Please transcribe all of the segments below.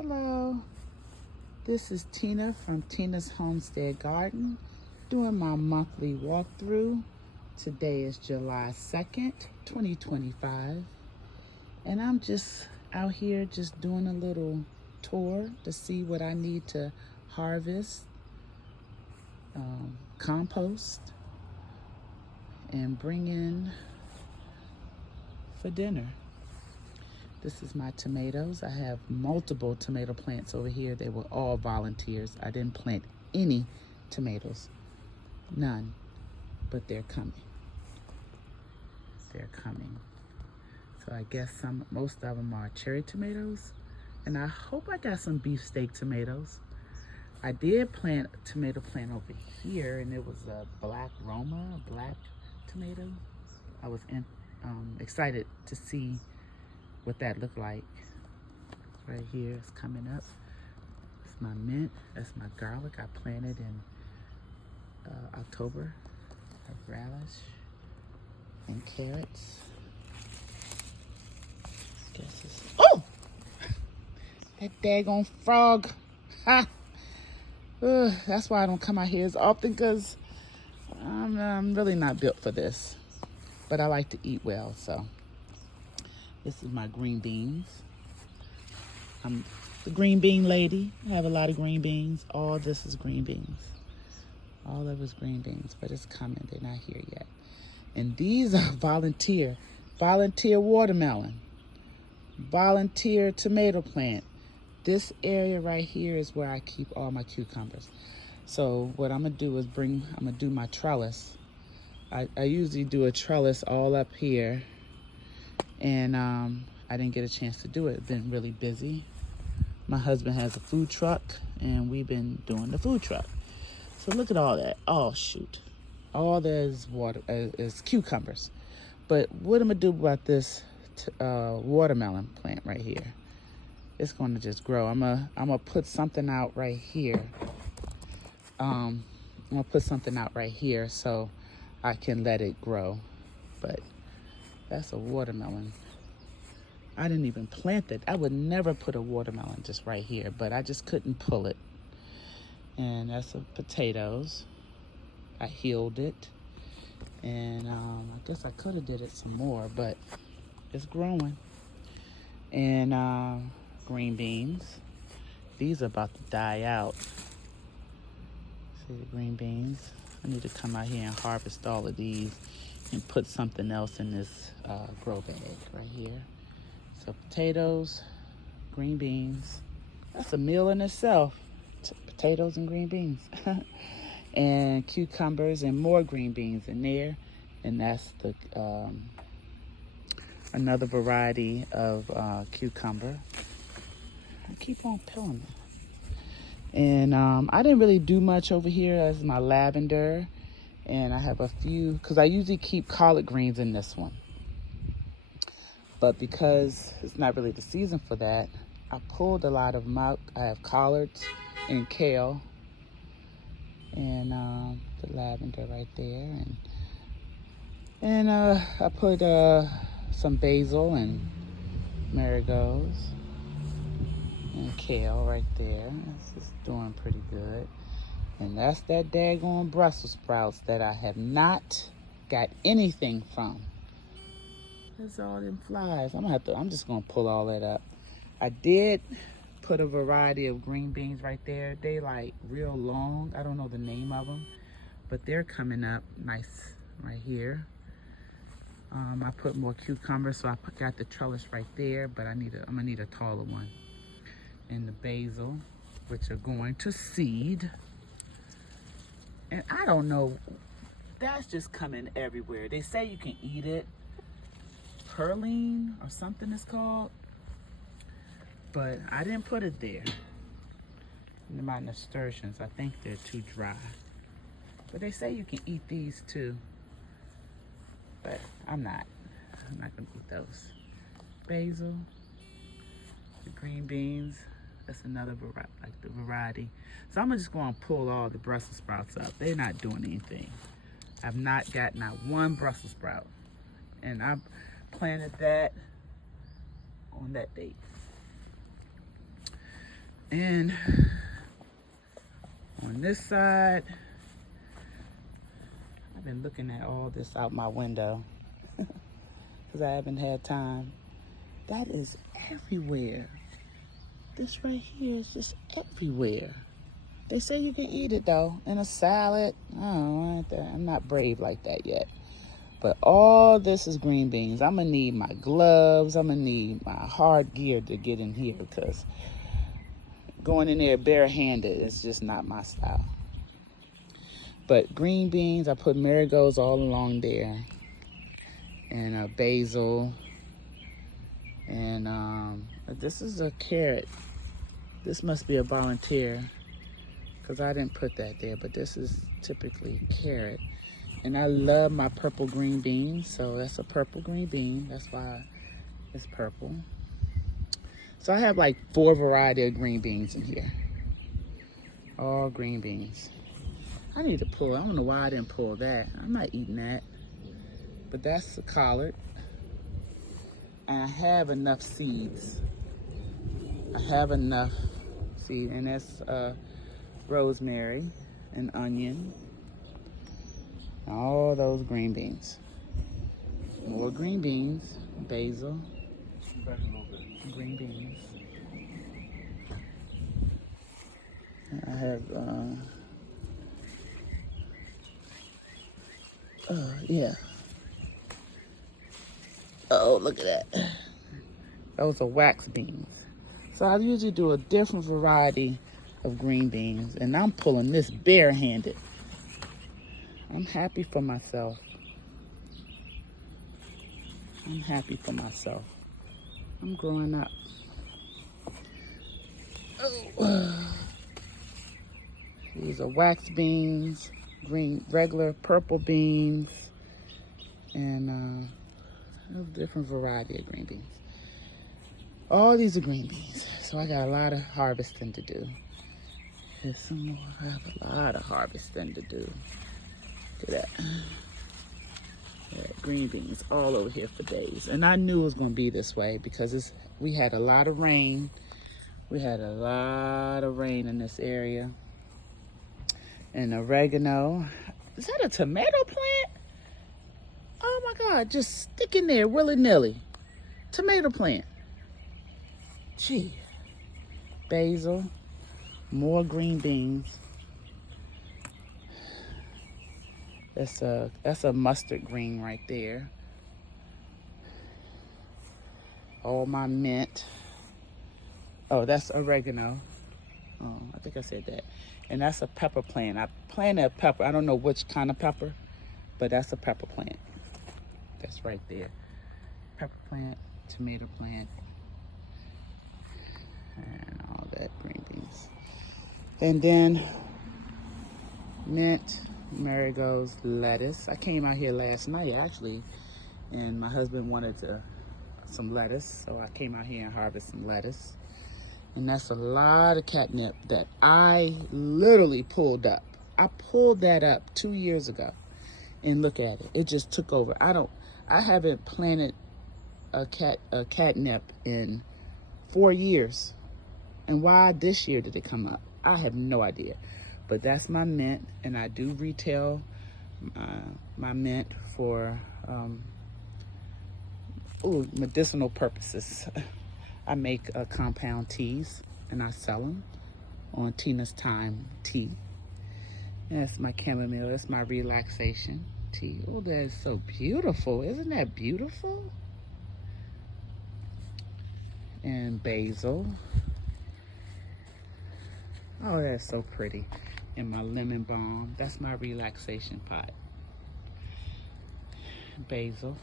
Hello, this is Tina from Tina's Homestead Garden doing my monthly walkthrough. Today is July 2nd, 2025, and I'm just out here just doing a little tour to see what I need to harvest, compost, and bring in for dinner. This is my tomatoes. I have multiple tomato plants over here. They were all volunteers. I didn't plant any tomatoes, none, but they're coming. They're coming. So I guess most of them are cherry tomatoes, and I hope I got some beefsteak tomatoes. I did plant a tomato plant over here, and it was a black Roma, a black tomato. I was excited to see what that looked like. Right here, it's coming up. It's my mint. That's my garlic I planted in October. A relish and carrots. Guess it's, oh! That daggone frog. Ha! That's why I don't come out here as often, because I'm really not built for this. But I like to eat well, so. This is my green beans. I'm the green bean lady. I have a lot of green beans. All this is green beans. All of it is green beans, but it's coming. They're not here yet. And these are volunteer watermelon, volunteer tomato plant. This area right here is where I keep all my cucumbers. So what I'm gonna do is I'm gonna do my trellis. I usually do a trellis all up here. And I didn't get a chance to do it. Been really busy. My husband has a food truck, and we've been doing the food truck. So look at all that. Oh, shoot. All there's water is cucumbers. But what I'm gonna do about this watermelon plant right here? It's going to just grow. I'm gonna put something out right here. I'm gonna put something out right here so I can let it grow. But that's a watermelon. I didn't even plant it. I would never put a watermelon just right here, but I just couldn't pull it. And that's some potatoes. I healed it. And I guess I could have did it some more, but it's growing. And green beans. These are about to die out. See the green beans? I need to come out here and harvest all of these and put something else in this grow bag right here. So potatoes, green beans. That's a meal in itself. Potatoes and green beans. And cucumbers and more green beans in there. And that's the another variety of cucumber. I keep on peeling it. And I didn't really do much over here. That's my lavender. And I have a few, because I usually keep collard greens in this one. But because it's not really the season for that, I pulled a lot of them out. I have collards and kale. And the lavender right there. And I put some basil and marigolds. And kale right there. This is doing pretty good. And that's that daggone Brussels sprouts that I have not got anything from. There's all them flies. I'm just gonna pull all that up. I did put a variety of green beans right there. They like real long. I don't know the name of them, but they're coming up nice right here. I put more cucumbers, so I got the trellis right there, but I'm gonna need a taller one. And the basil, which are going to seed. And I don't know, that's just coming everywhere. They say you can eat it. Perline or something it's called. But I didn't put it there. And my nasturtiums, I think they're too dry. But they say you can eat these too. But I'm not gonna eat those. Basil, the green beans. That's another variety. So I'm just going to pull all the Brussels sprouts up. They're not doing anything. I've not got not one Brussels sprout. And I planted that on that date. And on this side, I've been looking at all this out my window because I haven't had time. That is everywhere. This right here is just everywhere. They say you can eat it though, in a salad. Oh, I'm not brave like that yet. But all this is green beans. I'm gonna need my gloves. I'm gonna need my hard gear to get in here because going in there barehanded is just not my style. But green beans, I put marigolds all along there, and basil, and this is a carrot. This must be a volunteer because I didn't put that there, but this is typically carrot. And I love my purple green beans, so that's a purple green bean. That's why it's purple. So I have like 4 variety of green beans in here. All green beans. I need to pull. I don't know why I didn't pull that. I'm not eating that. But that's the collard. And I have enough seeds. I have enough seed, and that's rosemary and onion. All those green beans. More green beans, basil, green beans. I have, yeah. Oh, look at that. Those are wax beans. So I usually do a different variety of green beans, and I'm pulling this barehanded. I'm happy for myself. I'm happy for myself. I'm growing up. Oh. These are wax beans, green, regular purple beans, and a different variety of green beans. All these are green beans, so I got a lot of harvesting to do. There's some more. I have a lot of harvesting to do. Look at that. Yeah, green beans all over here for days. And I knew it was going to be this way because we had a lot of rain. We had a lot of rain in this area. And oregano. Is that a tomato plant? Oh my God, just stick in there willy-nilly. Tomato plant. Gee. Basil. More green beans. That's a mustard green right there. All my mint. Oh, that's oregano. Oh, I think I said that. And that's a pepper plant. I planted a pepper. I don't know which kind of pepper, but that's a pepper plant. That's right there. Pepper plant, tomato plant, and all that green beans. And then mint, marigolds, lettuce. I came out here last night actually, and my husband wanted some lettuce, so I came out here and harvested some lettuce. And that's a lot of catnip that I literally pulled up. I pulled that up 2 years ago, and look at it. It just took over. I haven't planted a catnip in 4 years. And why this year did it come up? I have no idea. But that's my mint, and I do retail my mint for medicinal purposes. I make compound teas, and I sell them on Tina's Time Tea. And that's my chamomile. That's my relaxation tea. Oh, that is so beautiful. Isn't that beautiful? And basil. Oh, that's so pretty. And my lemon balm. That's my relaxation pot. Basil.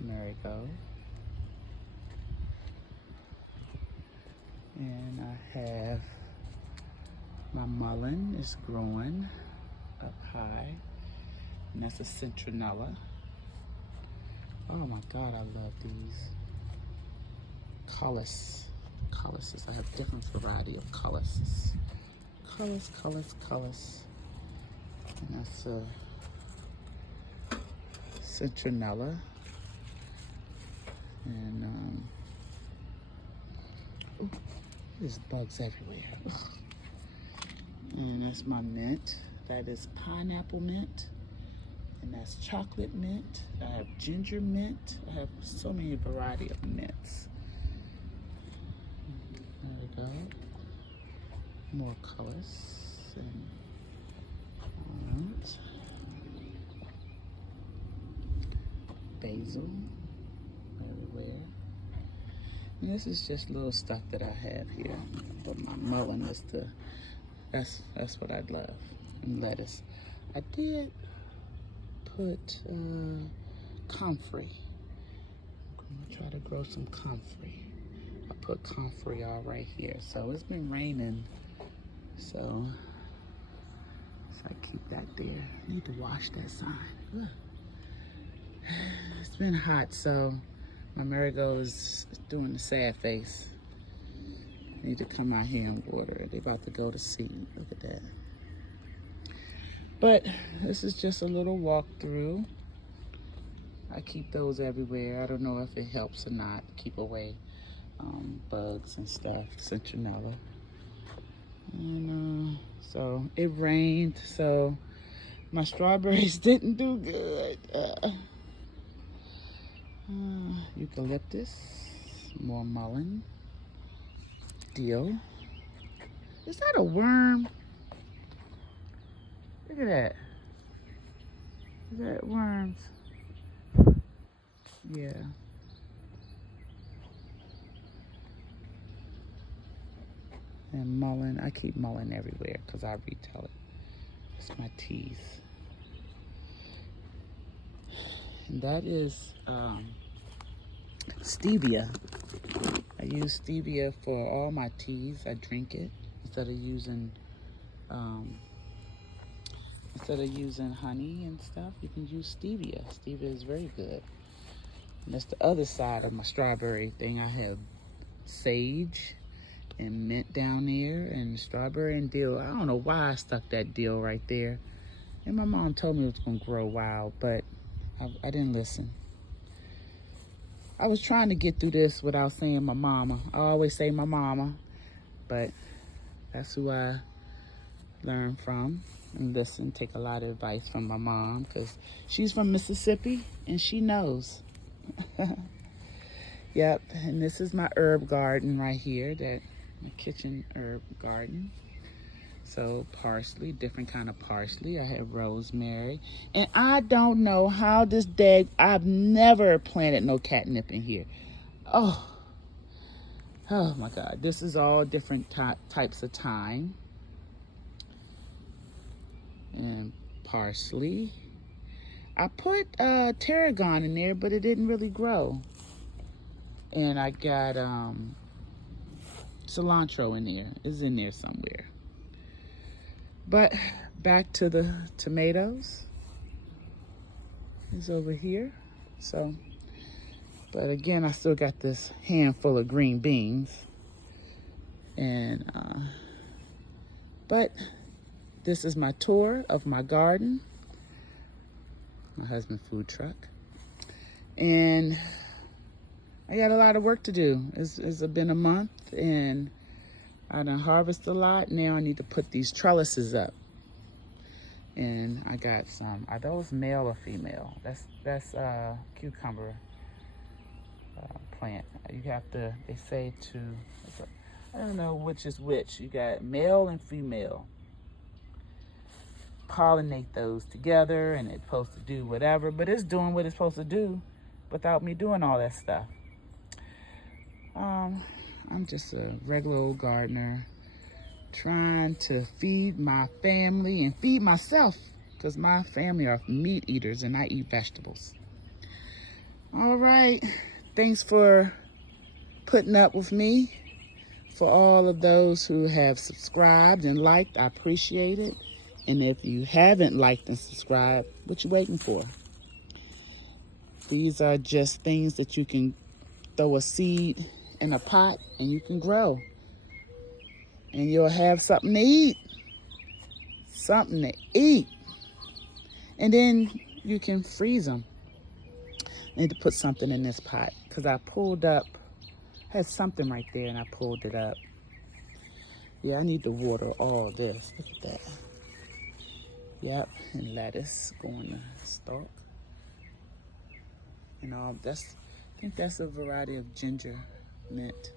Marigold. And I have my mullein is growing up high. And that's a citronella. Oh my God, I love these. Colluses. I have different variety of colluses. Colors. And that's a citronella. And There's bugs everywhere. Ugh. And that's my mint. That is pineapple mint. And that's chocolate mint. I have ginger mint. I have so many variety of mints. There we go. More colors. And, all right. Basil everywhere. And this is just little stuff that I have here. But my mullein is that's what I'd love. And lettuce. I did put comfrey. I'm gonna try to grow some comfrey. I put comfrey all right here. So it's been raining. So I keep that there. Need to wash that sign. Ugh. It's been hot, so my marigold is doing the sad face. I need to come out here and water it. They're about to go to seed. Look at that. But this is just a little walkthrough. I keep those everywhere. I don't know if it helps or not. Keep away bugs and stuff, citronella. And so it rained, so my strawberries didn't do good. Eucalyptus, more mullein, dill. Is that a worm? Look at that. Is that worms? Yeah. And mullein, I keep mullein everywhere because I retell it. It's my teas. And that is stevia. I use stevia for all my teas. I drink it instead of using honey and stuff. You can use stevia. Stevia is very good. And that's the other side of my strawberry thing. I have sage and mint down there, and strawberry and dill. I don't know why I stuck that dill right there. And my mom told me it was gonna grow wild, but I didn't listen. I was trying to get through this without saying my mama. I always say my mama, but that's who I learned from and listen, take a lot of advice from my mom because she's from Mississippi and she knows. Yep, and this is my herb garden right here, my kitchen herb garden. So parsley, different kind of parsley. I have rosemary. And I don't know how I've never planted no catnip in here. Oh my God. This is all different types of thyme. And parsley. I put tarragon in there, but it didn't really grow. And I got cilantro in there. It's in there somewhere. But back to the tomatoes. It's over here. So, but again, I still got this handful of green beans. And, but this is my tour of my garden. My husband's food truck. And I got a lot of work to do. It's been a month and I done harvested a lot. Now I need to put these trellises up. And I got some. Are those male or female? That's cucumber plant. You have to, they say I don't know which is which. You got male and female. Pollinate those together and it's supposed to do whatever, but it's doing what it's supposed to do without me doing all that stuff. I'm just a regular old gardener trying to feed my family and feed myself because my family are meat eaters and I eat vegetables. All right. Thanks for putting up with me. For all of those who have subscribed and liked, I appreciate it. And if you haven't liked and subscribed, what you waiting for? These are just things that you can throw a seed in a pot and you can grow. And you'll have something to eat. Something to eat. And then you can freeze them. I need to put something in this pot because I pulled up, had something right there and I pulled it up. Yeah, I need to water all this. Look at that. Yep, and lettuce going to stalk. And all that's, I think that's a variety of ginger mint.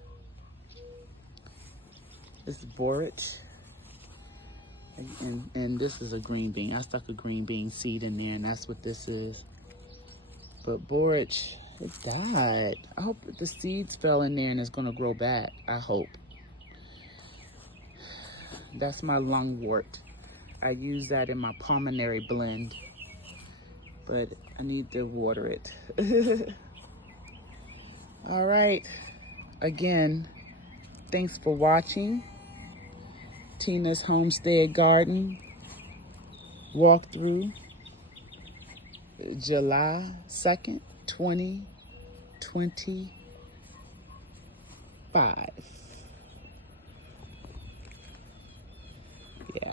This is borage. And this is a green bean. I stuck a green bean seed in there, and that's what this is. But borage, it died. I hope that the seeds fell in there and it's gonna grow back. I hope. That's my lungwort. I use that in my pulmonary blend, but I need to water it. All right. Again, thanks for watching Tina's Homestead Garden walkthrough, July 2nd, 2025. Yeah.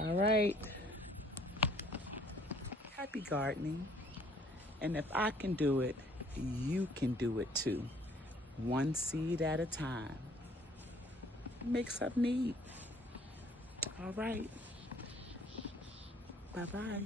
All right. Happy gardening. And if I can do it, you can do it too. One seed at a time. Make something to eat. All right. Bye-bye.